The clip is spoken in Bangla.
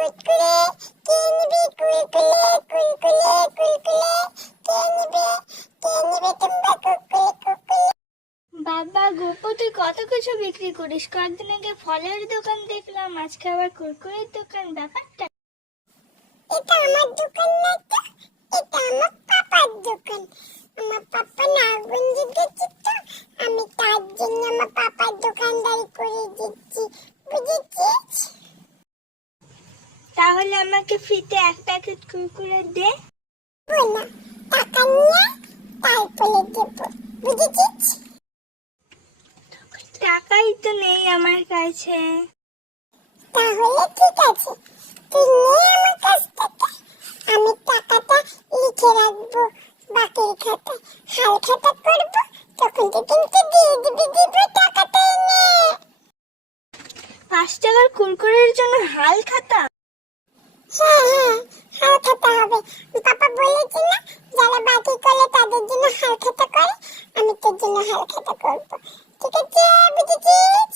কুরকুরে কে নিবে কুরকুরে কুরকুরে কুরকুরে কে নিবে তোমরা কুরকুরে কুরকুরে। বাবা গোপু, তুই কত কিছু বিক্রি করিস। কয়েকদিন আগে ফলের দোকান দেখলাম, আজকে আবার কুরকুরের দোকান, ব্যাপারটা? এটা আমার দোকান না তো, এটা আমার পাপার দোকান। আমার পাপা নাগঞ্জি গেছে তো, আমি তার জন্য আমার পাপার দোকানদারি করে দিচ্ছি, বুঝেছিস? তাহলে আমাকে ফ্রিতে এক প্যাকেট কুরকুরে দে। না, টাকা নিয়ে তারপরে দেবো, বুঝেছিস? টাকাই তো নেই আমার কাছে। তাহলে ঠিক আছে, তুই নে আমার কাছ থেকে, আমি টাকাটা লিখে রাখবো বাকির খাতায়, হাল খাতা করবো, তখন তুই কিন্তু দিয়ে দিবি, দিব টাকাটা এনে। 5 টাকার কুরকুরের জন্য হাল খাতা? হ্যাঁ হ্যাঁ, হাল খাতা হবে। পাপা বলেছে না, যারা বাকি করে তাদের জন্য হাল খাতা করে, আমি তোর জন্য হাল খাতা করবো, ঠিক আছে? বুঝেছিস?